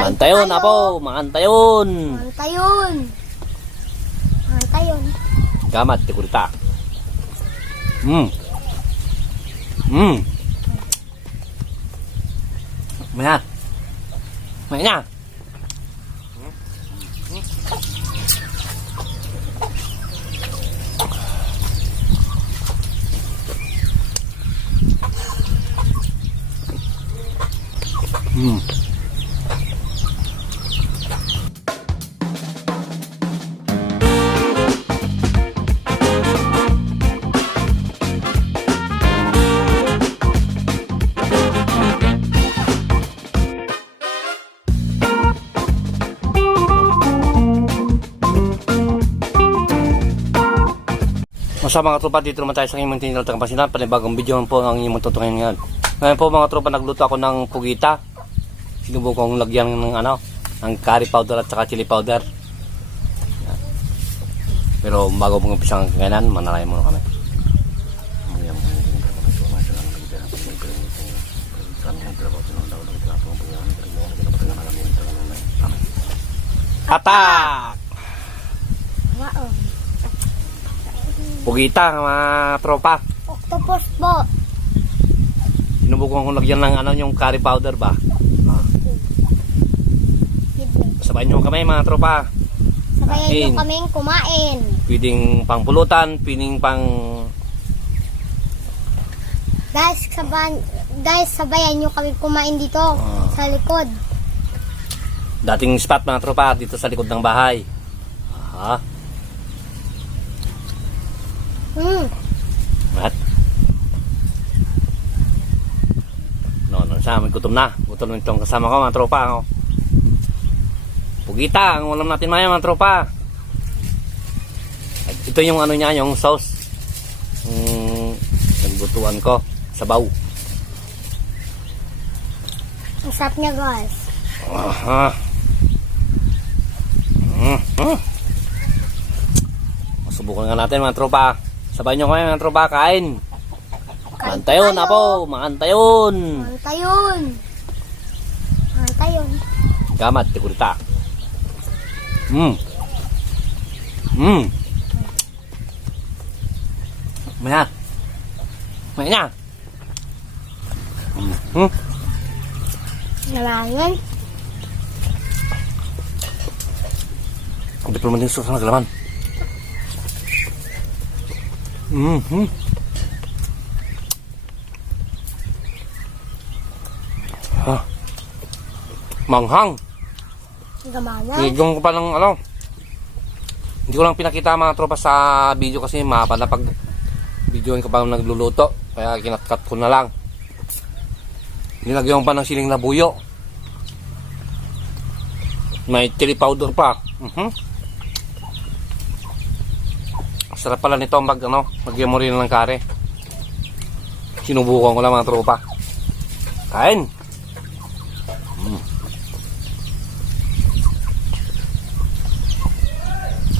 Mantayon na po, mantayon. Mantayon. Mantayon. Gamat, tikurita. Hmm. Hmm. Maya. Maya na. Hmm. Masa mga tropa, dito naman tayo sa inyong tinil tagapasinan. Panibagong video naman po ang inyong tutungan ngayon. Ngayon po mga tropa, nagluto ako ng pugita. Sinubukong lagyan ng ano, ng curry powder at saka chili powder. Pero bago pong umpisa ang kainan, manalay muna kami. Atak! Pugita mga tropa. Octopus po. Sinubukan kong lagyan ng ano yung curry powder ba. Sabay nyo kami mga tropa. Sabayan Kain. nyo kaming kumain. Pwedeng pang pulutan, pwedeng pang Guys, sabayan, guys, sabayan nyo kaming kumain dito. Ah. Sa likod. dating spot mga tropa dito sa likod ng bahay. Aha. Hmm. At No, no, sa amin gutom na. Gutom na itong kasama ko mga tropa. Oh. Pugita, ang ulam natin maya mga tropa. At ito yung ano niya, yung sauce. Yung nagbutuan ko. Sabaw. Ang sarap niya, guys. Aha. Mm, mm. Masubukan nga natin mga tropa. Sabay nyo kami mga tropa, kain. Kain Mantayon na tayo. po, mantayon. Mantayon. Mantayon. Gamat, tikurita. Mm. Mm. Maya. Maya na. Mm. Hmm. Nalangan. Hindi pa naman din sauce na naglaman. Mm -hmm. Ha. Manghang. Gamana. Higong ko pa ng ano. Hindi ko lang pinakita mga tropa sa video kasi mahaba na pag videoin ko pa nagluluto. Kaya kinatkat ko na lang. Nilagyan pa ng siling na buyo. May chili powder pa. Mhm. Sarap pala nito mag ano, lagyan mo rin ng kare. Sinubukan ko lang mga tropa. Kain.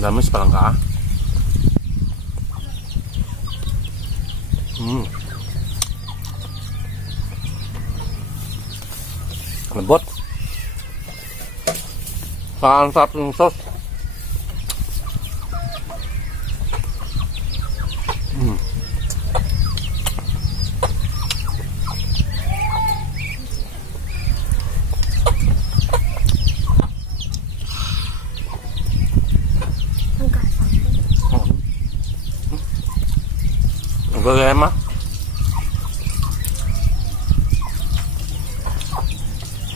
Damis pa lang ka. Lembot. Saan sarap yung sauce. Problema.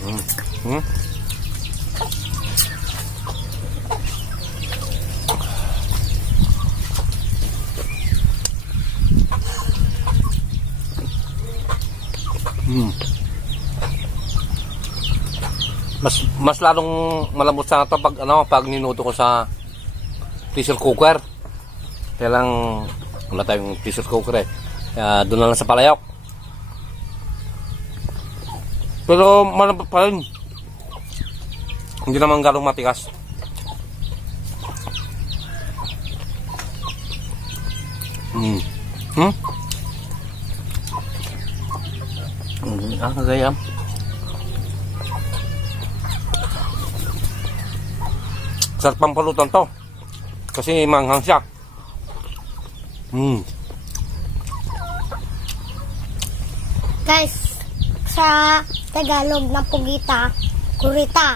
Hmm. Hmm. Hmm. Mas mas lalong malambot sana to pag ano pag ninuto ko sa pressure cooker. Kaya lang wala tayong pressure cooker eh. Kaya doon na lang sa palayok. Pero malambot pa rin. Hindi naman galong matigas. Hmm. Hmm? Ah, kagayam. Sarap pang palutan to. Kasi manghang siya. Hmm. Guys, sa Tagalog ng pugita, kurita.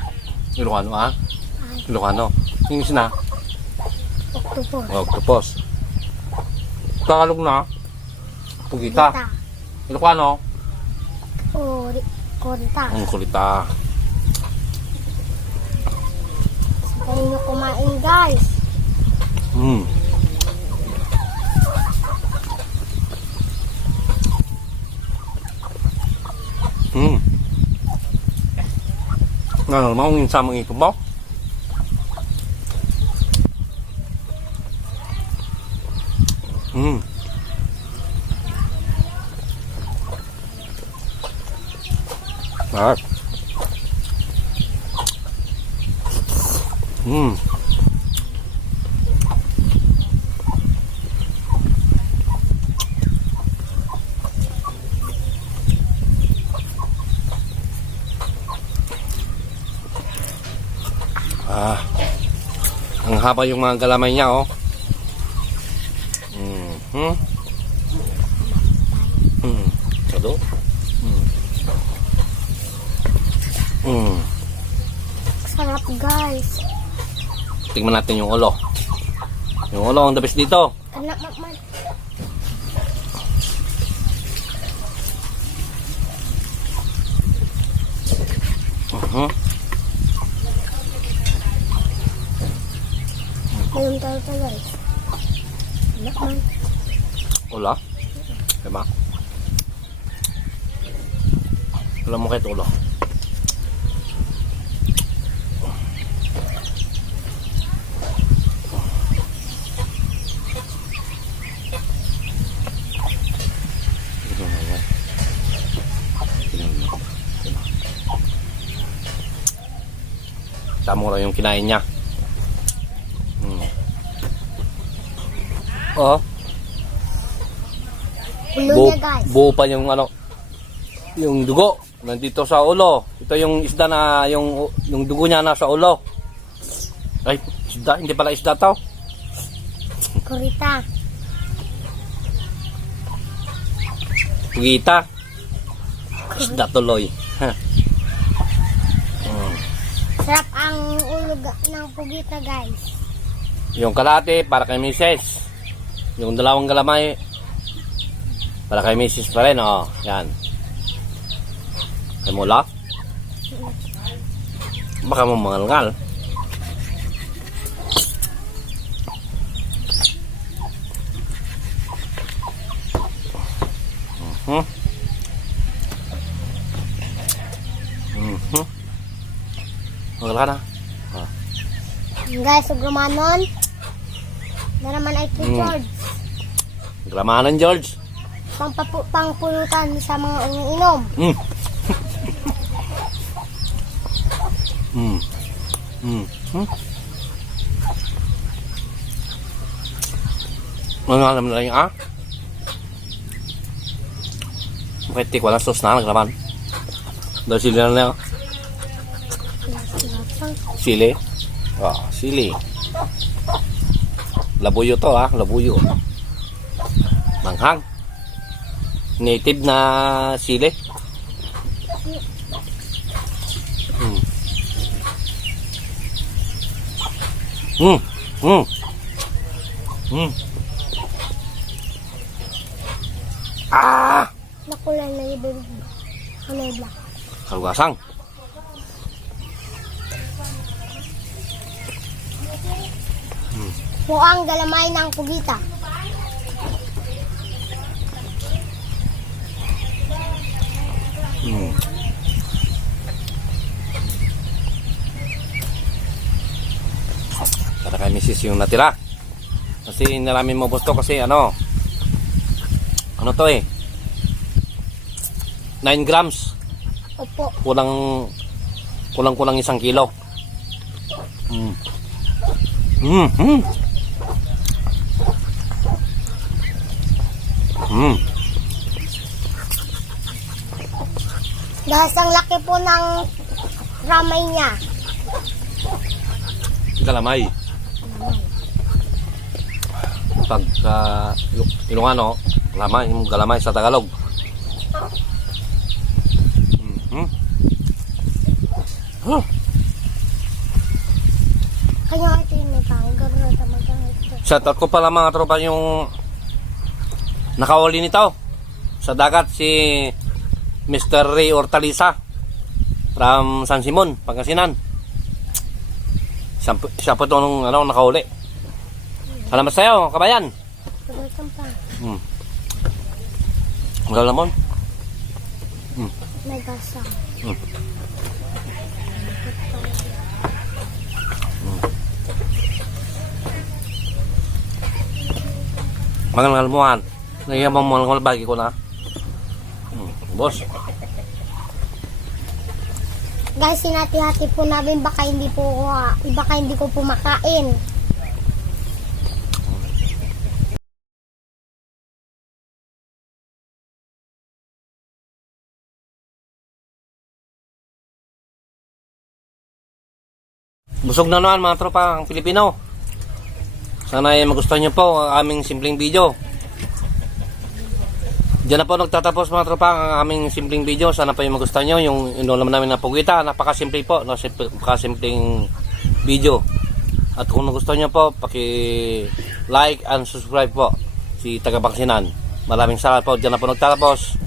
Ilocano ah? Ilocano. English na. Octopus. Oh, octopus. Tagalog na. Pugita. Kurita. Ilocano. Kuri, kurita. Kulita. Sabay nyo kumain guys. Hmm. Hmm. Ano, mau ngin sa mga ito ba? Hmm. Ah. Hmm. Ah. Ang haba yung mga galamay niya, oh. Mm. Hmm. Hmm. Sado. Hmm. Hmm. Sarap guys. Tingnan natin yung ulo. Yung ulo ang the best dito. Kana makman. Ito guys. Makman. Ulo? Diba? Alam mo kahit. Diba? Tamo lang yung kinain niya. Oh. Buo, buo pa yung ano yung dugo nandito sa ulo ito yung isda na yung yung dugo niya nasa ulo ay isda hindi pala isda to Kurita. pugita isda tuloy Ha. Hmm. Sarap ang ulo ng pugita guys. yung kalate para kay Mrs. yung dalawang galamay para kay Mrs. pa rin oh yan kay mula baka mo mangalngal Mhm. Mhm. Magal ka na. Guys, ugramanon. Na naman ay kay Mm. George. Gramanan, George. Pangpapu, pangpulutan sa mga umiinom. Mm. mm. Mm. Hmm? Ano alam na yung ah? Bakit tik walang sauce na nagraman? Dahil sili na lang. Sili? Ah, sili. Labuyo to ah, labuyo. Manghang. Native na sili. Mm. Mm. Mm. Mm. Ah! Nakulay na yung baby. Kulay black. Kalgasang. Mukhang galamay ng pugita. Mm. Para kay misis yung natira. Kasi nalamin mo gusto kasi ano ano to eh 9 grams Opo. kulang kulang kulang isang kilo mm. Mm, mm. Mm. Dahil ang laki po ng ramay niya. Galamay. Pagka Ilo- Ilongano, yung galamay sa Tagalog. Mhm. Huh. Kanya ito yung may panggar na tamagang ito. Shoutout ko pala mga tropa yung nakawali nito sa dagat si Mr. Ray Hortaliza from San Simon, Pangasinan. Siya, siya po itong ano, nakahuli. Salamat sa iyo, kabayan. Pagkatan pa. Hmm. Wala lamon. May gasa. Hmm. Mga ngalmuhan. Nagiyamang mo ngal bagi ko na. Boss. Guys, sinati-hati po namin baka hindi po ko, baka hindi ko po makain. Busog na naman mga tropa ang Pilipino. Sana ay magustuhan nyo po ang aming simpleng video. Diyan na po nagtatapos mga tropa ang aming simpleng video. Sana po yung magustuhan nyo. Yung inulam namin na pugita. Napakasimple po. No? Simple, napakasimpleng video. At kung nagustuhan nyo po, paki like and subscribe po si Tagabaksinan. Maraming salamat po. Diyan na po nagtatapos.